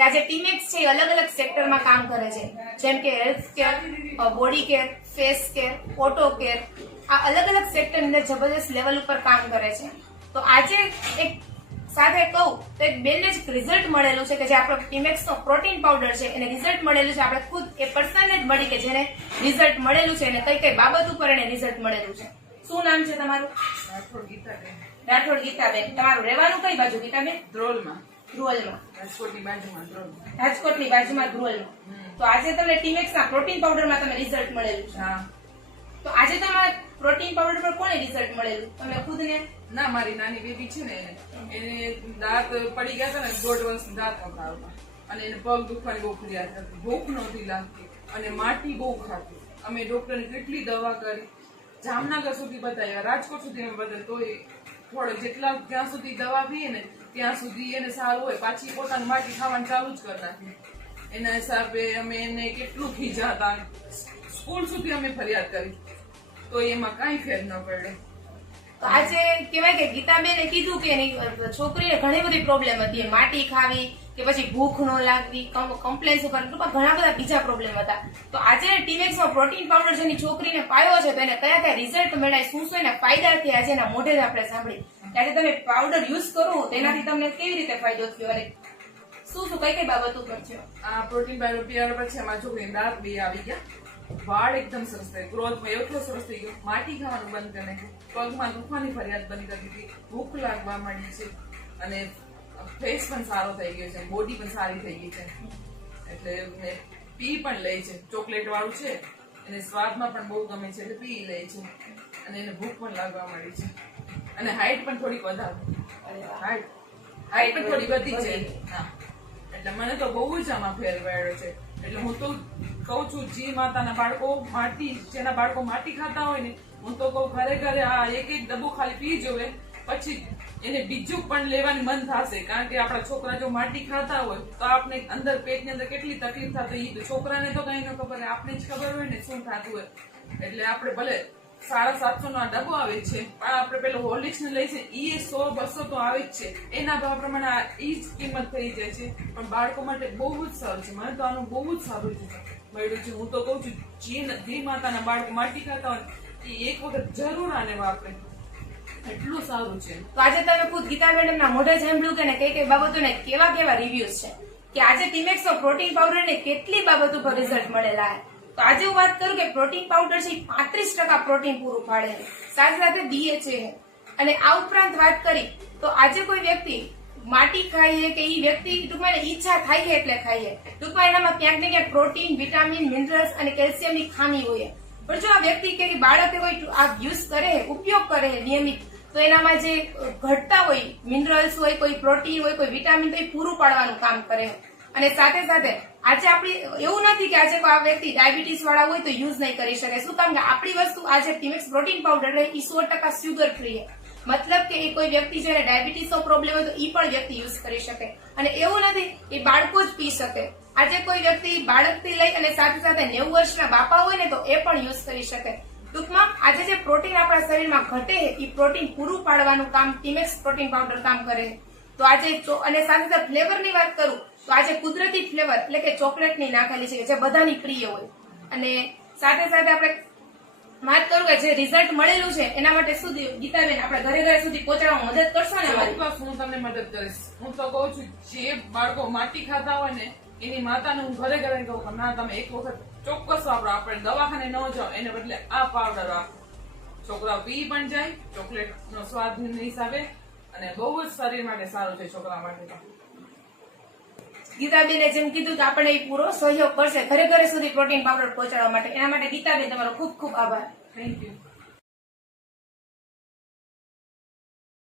કે આ જે ટીમેક્સ છે એ અલગ અલગ સેક્ટરમાં કામ કરે છે, જેમ કે health care, body care, face care, auto care, આ અલગ અલગ સેક્ટર અંદર જબરદસ્ત લેવલ ઉપર કામ કરે છે. તો આજે એક સાથે કહું તો એક બેનને જ રિઝલ્ટ મળેલું છે કે જે આપણો ટીમેક્સ નો પ્રોટીન પાવડર છે એને રિઝલ્ટ મળેલું છે. આપણે ખુદ એ પર્સનને જ મળી કે જેને રિઝલ્ટ મળેલું છે અને કઈ કઈ બાબત ઉપર એને રિઝલ્ટ મળેલું છે. શું નામ છે તમારું? રાઠોડ ગીતાબેન. રાઠોડ ગીતાબેન. તમારું રહેવાનું કઈ બાજુ ગીતાબેન? ધ્રોલમાં. ધ્રોલમાં. રાજકોટની બાજુમાં ધ્રોલ. રાજકોટની બાજુમાં ધ્રોલમાં. તો આજે તમને ટીમેક્સ ના પ્રોટીન પાવડરમાં તમે રિઝલ્ટ મળેલું છે. હા. તો આજે તમારા પ્રોટીન પાવડર પર કોને રિઝલ્ટ મળેલું? તમે ખુદ ને? ના, મારી નાની બેબી છે ને એને દાંત પડી ગયા હતા ને, 1.5 વર્ષ દાંત નહોતા આવતા અને એને પગ દુખવાની બહુ ફરિયાદ હતી, ભૂખ નહોતી લાગતી અને માટી બહુ ખાતી. અમે ડોક્ટરની કેટલી દવા કરી, જામનગર સુધી બતાવ્યા, રાજકોટ સુધી અમે બતાવ્યા, તો થોડે જેટલા ત્યાં સુધી દવા પીએ ને ત્યાં સુધી એને સારું હોય, પાછી પોતાની માટી ખાવાનું ચાલુ જ કરી નાખીએ. એના હિસાબે અમે એને કેટલું ખીજાતા, સ્કૂલ સુધી અમે ફરિયાદ કરી તો એમાં કઈ ફેર ન પડે. તો આજે કહેવાય કે ગીતાબેને કીધું કે એની છોકરીને ઘણી બધી પ્રોબ્લેમ હતી, માટી ખાવી કે પછી ભૂખ ન લાગવી, કમ્પ્લેન્સ ઉપર ઘણા બધા બીજા પ્રોબ્લેમ હતા. તો આજે ટીમેક્સ નો પ્રોટીન પાવડર જેની છોકરીને પાયો છે તો એને કયા કયા રિઝલ્ટ મળ્યા, શું શું એના ફાયદા થયા, આજે એના મોઢે જ આપણે સાંભળી. આજે તમે પાવડર યુઝ કરો તેનાથી તમને કેવી રીતે ફાયદો થયો અને શું શું કઈ કઈ બાબતો પર થયો? આ પ્રોટીન પાવડર પીવા પછી અમારા છોકરીને દાંત બે આવી ગયા, વાળ એકદમ સરસ થાય, ગ્રોથમાં એટલો સરસ થઈ ગયો, માટી ખાવાનું બંધ કરી નાખ્યું, પગમાં દુખવાની ફરિયાદ બંધ કરી દીધી, ભૂખ લાગવા માંડી છે અને ફેસ પણ સારો થઈ ગયો છે, બોડી પણ સારી થઈ ગઈ છે. એટલે મેં પી પણ લે છે, ચોકલેટ વાળું છે, એને સ્વાદમાં પણ બહુ ગમે છે એટલે પી લે છે અને એને ભૂખ પણ લાગવા માંડી છે અને હાઈટ પણ થોડીક વધારે, હાઈટ પણ થોડી વધી છે. હા, એટલે મને તો બહુ જ આમાં ફેર પડ્યો છે. એટલે હું તો કઉ છું, જે માતાના બાળકો માટી, જેના બાળકો માટી ખાતા હોય ને, હું તો કઉ ઘરે ઘરે આ એક એક ડબ્બો ખાલી પી જોવે, પછી એને બીજું પણ લેવાની મન થશે. કારણ કે આપણા છોકરા જો માટી ખાતા હોય તો આપણે અંદર પેટની અંદર કેટલી તકલીફ થતી, એ છોકરાને તો કઈ ન ખબર, આપણે જ ખબર હોય ને શું થતું હોય. એટલે આપણે ભલે 750 નો ડબ્બો આવે છે પણ આપણે પેલો હોર્લિક્સ ને લઈ છે એ 100-200 તો આવે જ છે, એના ભાવ પ્રમાણે એ જ કિંમત થઈ જાય છે. પણ બાળકો માટે બહુ જ સારું છે, મને તો આનું બહુ જ સારું મળ્યું છે. હું તો કઉ છું, જે માતાના બાળકો માટી ખાતા હોય એ એક વખત જરૂર આને વાપરે, એટલું સારું છે. તો આજે તમે ખુદ ગીતા મેડમ ના મોઢે સાંભળ્યું કે કઈ કઈ બાબતો ને કેવા કેવા રિવ્યુઝ છે કે આજે ટીમેક્સ નો પ્રોટીન પાવડર ને કેટલી બાબતો પર રિઝલ્ટ મળેલા. તો આજે હું વાત કરું કે પ્રોટીન પાવડર છે 35% પ્રોટીન પૂરું પાડે, સાથે સાથે DHA અને આ ઉપરાંત વાત કરી તો આજે કોઈ વ્યક્તિ માટી ખાઈએ કે એ વ્યક્તિ ટૂંકમાં ઈચ્છા થાય છે એટલે ખાઈએ, ટૂંકમાં એનામાં ક્યાંક ને ક્યાંક પ્રોટીન, વિટામિન, મિનરલ્સ અને કેલ્શિયમની ખામી હોય. પણ જો આ વ્યક્તિ કે બાળકે કોઈ આ યુઝ કરે, ઉપયોગ કરે નિયમિત, તો એનામાં જે ઘટતા હોય મિનરલ્સ હોય, કોઈ પ્રોટીન હોય, કોઈ વિટામિન, તો એ પૂરું પાડવાનું કામ કરે. અને સાથે સાથે આજે આપણી એવું નથી કે આજે આ વ્યક્તિ ડાયાબિટીસ વાળા હોય તો યુઝ નહીં કરી શકે. શું કામ કે આપણી વસ્તુ આજે ટીમેક્સ પ્રોટીન પાવડર રહે એ 100% સુગર ફ્રી છે. મતલબ કે એ કોઈ વ્યક્તિ જેને ડાયાબિટીસ નો પ્રોબ્લેમ હોય તો એ પણ વ્યક્તિ યુઝ કરી શકે. અને એવું નથી એ બાળકો જ પી શકે, આજે કોઈ વ્યક્તિ બાળકથી લઈ અને સાથે સાથે 90 વર્ષના બાપા હોય ને તો એ પણ યુઝ કરી શકે. ટૂંકમાં આજે જે પ્રોટીન આપણા શરીરમાં ઘટે એ પ્રોટીન પૂરું પાડવાનું કામ ટીમેક્સ પ્રોટીન પાવડર કામ કરે. તો આજે અને સાથે સાથે ફ્લેવરની વાત કરું તો આજે કુદરતી ફ્લેવર એટલે કે ચોકલેટની નાખેલી છે જે બધાની પ્રિય હોય. અને સાથે સાથે આપણે વાત કરું કે જે રિઝલ્ટ મળેલું છે એના માટે શું ગીતાબેન આપણે ઘરે ઘરે સુધી પહોંચાડવામાં મદદ કરશો ને? ચોક્કસ હું તમને મદદ કરીશ. હું તો કઉ છું, જે બાળકો માટી ખાતા હોય ને એની માતાને હું ઘરે ઘરે કહું કે ના તમે એક વખત ચોક્કસ વાપરો, આપણે દવાખાને ન જાઓ, એને બદલે આ પાવડર વાપરો. છોકરાઓ પી પણ જાય, ચોકલેટ નો સ્વાદ હિસાબે, અને બહુ જ શરીર માટે સારું છે છોકરા માટે. ગીતાબેને જેમ કીધું કે આપણે એ પૂરો સહયોગ કરશે ઘરે ઘરે સુધી પ્રોટીન પાવડર પહોંચાડવા માટે. એના માટે ગીતાબેન તમારો ખૂબ ખૂબ આભાર. Thank you.